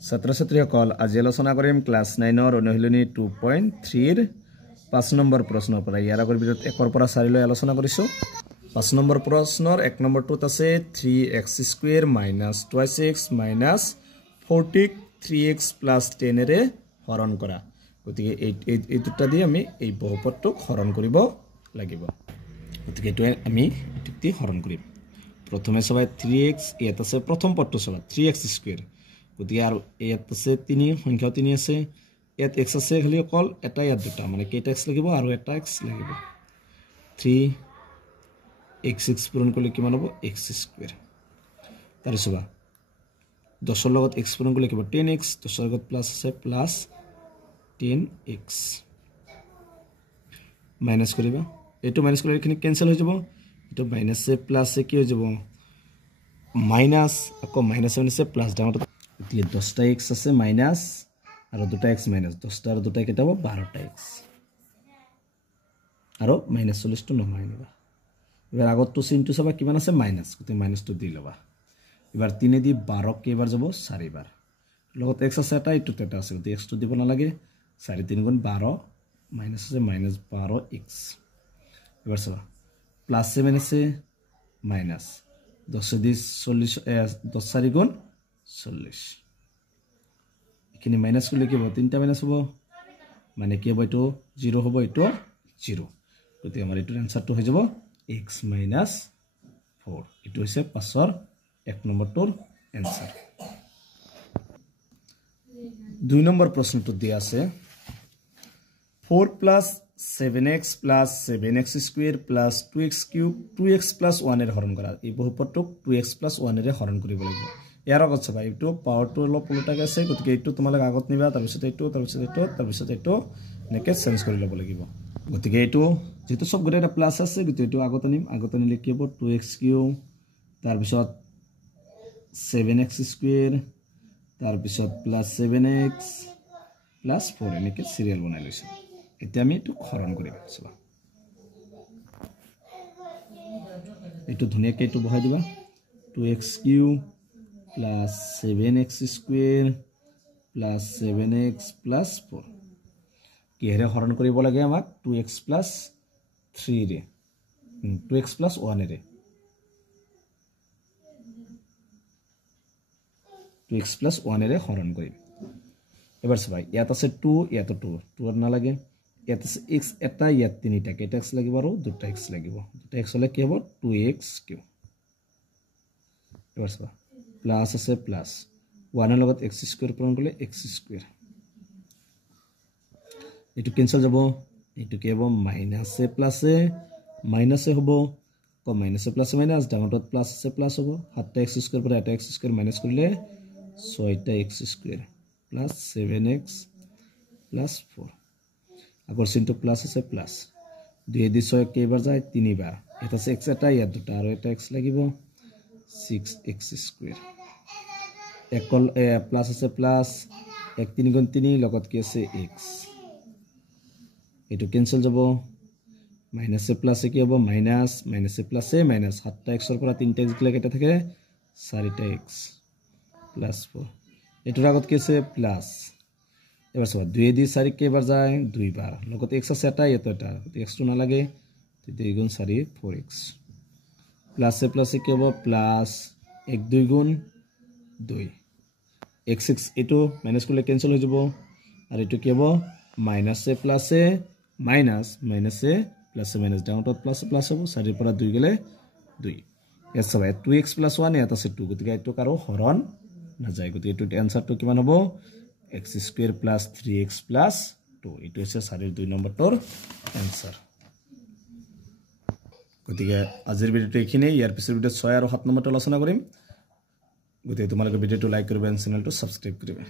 ছাত্ৰ ছাত্ৰীসকল আজি আলোচনা কৰিম ক্লাছ 9 অনুশীলনী 2.3 5 নম্বৰ প্ৰশ্নৰ পৰা ইয়াৰ আগৰ ভিডিঅ'ত 1 পৰা 4 লৈ আলোচনা কৰিছো 5 নম্বৰ প্ৰশ্নৰ 1 নম্বৰটোত আছে 3x² - 2x 40 3x + 10 ৰে হৰণ কৰা গতিকে এই দুটা দি আমি এই বহুপদটোক হৰণ কৰিব লাগিব গতিকে এটো আমি এটি হৰণ কৰিম প্ৰথমে সবাই 3x ইয়াত আছে প্ৰথম পদটো সবাই 3x² গতিকে আৰু ইয়াত আছে 3 সংখ্যা 3 আছে ইয়াত x আছে খালি অকল এটা ইয়াত দুটা মানে কেটা x লাগিব আৰু এটা x লাগিব 3x6 পূৰণ কৰিলে কিমান হ'ব x² তাৰ সবা 10 ৰ লগত x পূৰণ কৰিলে কিমান 10x 10 ৰ লগত প্লাস আছে প্লাস 10x মাইনাস কৰিবা এটো মাইনাস কৰিলে এখিনি ক্যান্সেল হৈ যাব এটো মাইনাস এ প্লাস এ কি হৈ যাব মাইনাস আকৌ মাইনাস আছে প্লাস ডাঙৰ এতিয়া 10টা x আছে মাইনাস আৰু 2টা x মাইনাস 10টা আৰু 2টা কেটা হ'ব 12টা x আৰু মাইনাস 40 টো নহয় নিবা এবাৰ আগত তো চিনটো সবা কিমান আছে মাইনাস গতে মাইনাস টো দি লবা এবাৰ 3 দি 12 কেবাৰ যাব 4 বাৰ লগত x আছে এটা ইটো এটা আছে গতে x টো দিব না লাগে 4 3 গুণ 12 মাইনাস আছে মাইনাস 12x এবাৰ সবা প্লাস 7 আছে মাইনাস 10 দি 40 10 4 গুণ 40 এখানে মাইনাস করলে কি হবে তিনটা মাইনাস হবে মানে কি হবে এটো 0 হবে এটো 0 গতি আমার এটো आंसरটো হৈ যাব x - 4 এটো হৈছে 5 ৰ 1 নম্বৰটোৰ आंसर 2 নম্বৰ প্ৰশ্নটো দিয়া আছে 4 + 7x + 7x² + 2x³ 2x + 1 এৰ হৰণ কৰা এই বহুপদটোক 2x + 1 এৰে হৰণ কৰিব লাগিব ইয়াৰ আগত চাবা এইটো পাৱাৰটো অলপ উল্টাকে আছে গতিকে এইটো তোমালোক আগত নিবা তাৰ পিছত এইটো নেকে চেঞ্জ কৰি ল'ব লাগিব গতিকে এইটো যেটো সব গৰে এটা প্লাস আছে গতিকে এইটো আগত আনিলে কি হ'ব 2x³ তাৰ পিছত 7x² তাৰ পিছত +7x + 4 এনেকে সিৰিয়াল বনাই লৈছো এতিয়া আমি এইটো হৰণ কৰিম চাবা এইটো ধুনিয়াকে এইটো বহাই দিবা 2x³ plus 7x² plus 7x plus 4 কিহেৰে হৰণ কৰিব লাগে আমাক 2x plus 3 ৰে 2x plus 1 ৰে 2x plus 1 ৰে হৰণ কৰিম এবাৰ চাই ইয়াত আছে 2 ইয়াত 2 না লাগে ইয়াত আছে x এটা ইয়াত তিনিটা কেটা x লাগিব আৰু দুটা x লাগিব দুটা x হলে কি হ'ব 2x³ এবাৰ চাই প্লাস আছে প্লাস 1 ৰ লগত x² পূৰণ কৰিলে x² এটো ক্যান্সেল যাব এটো কি হ'ব মাইনাস এ প্লাস এ মাইনাস এ হ'ব কো মাইনাস এ প্লাস মাইনাস ডাঙৰটোত প্লাস আছে প্লাস হ'ব 7টা x² পৰা এটা x² মাইনাস কৰিলে 6টা x² প্লাস 7x প্লাস 4 আগৰ চিনটো প্লাস আছে প্লাস 2 দি 6 কেইবাৰ যায় 3 বাৰ এটা আছে x এটা ইয়াত দুটা আৰু এটা x লাগিব 6x² একল প্লাস আছে প্লাস 1 3 গুণ 3 লগত কি আছে x এটো ক্যান্সেল যাব মাইনাস এ প্লাস এ কি হ'ব মাইনাস মাইনাস এ প্লাস এ মাইনাস 7টা x ৰ পৰা 3টা x গলে কেটা থাকে 4টা x প্লাস 4 এটোৰ আগত কি আছে প্লাস এবাৰ সব 2 দি 4 কেইবাৰ যায় 2 বাৰ লগত x আছে এটা এটা x টো না লাগে 2 গুণ 4 4x প্লাস এ কি হ'ব প্লাস 1 2 গুণ 2 x6 এটো মাইনাস করলে ক্যান্সেল হৈ যাব আর এটো কি হ'ব মাইনাস এ প্লাস এ মাইনাস মাইনাস এ প্লাস এ মাইনাস ডাউনটো প্লাস প্লাস হ'ব 4 পৰা 2 গলে 2 এস সবাই 2x + 1 এটা আছে 2 গতিকে এটো কাৰো হৰণ না যায় গতিকে এটো आंसरটো কিমান হ'ব x² + 3x + 2 এটো হৈছে 2 নম্বৰটোৰ आंसर গতিকে আজিৰ ভিডিওটো এখিনি ইয়াৰ পিছৰ ভিডিওত 6 আৰু 7 নম্বৰটো আলোচনা কৰিম গতিকে তোমালোকে ভিডিওটো লাইক কৰিবা আৰু চেনেলটো সাবস্ক্ৰাইব কৰিবা